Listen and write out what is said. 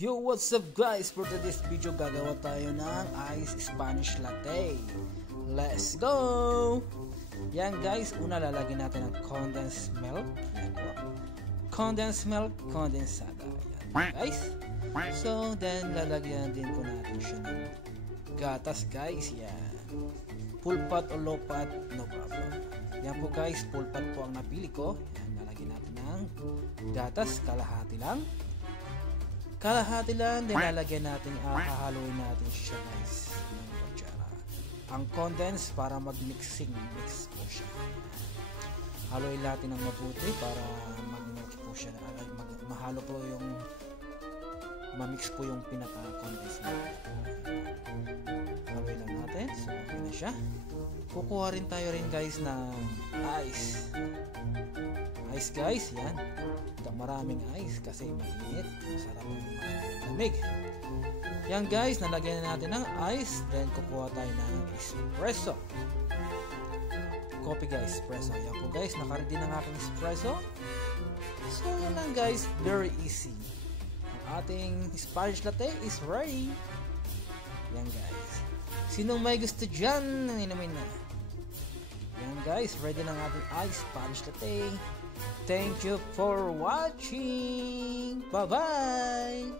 Yo, what's up guys? For today's video gagawa tayo ng ice Spanish latte. Let's go! Yan guys, una lalagyan natin ng condensed milk. Yan po. Condensed milk, condensada. Yan guys. So then lalagyan din po natin siya ng gatas guys. Yan. Full pot o low pot, no problem. Yan po guys, full pot po ang napili ko. Yan, lalagyan natin ng gatas, kalahati lang. Then lalagyan natin, hahaluin natin siya guys ng kutsara. Ang condense para mix po siya. Haluin natin ng mabuti para mag-mix po siya, mahalo po yung ma-mix po yung pinaka-condense natin. Haluin lang natin, so okay na siya. Kukuha rin tayo guys ng ice guys, yan. Maraming ice kasi mainit, masarap ang lamig. Yan guys, nalagyan na natin ng ice, then kukuha tayo ng espresso coffee guys, espresso. Yan po guys, nakaready ng aking espresso. So yan lang guys, very easy. Ang ating Spanish latte is ready. Yan guys, sinong may gusto dyan, inumin na. Yan guys, ready ng ating ice Spanish latte. Thank you for watching. Bye-bye.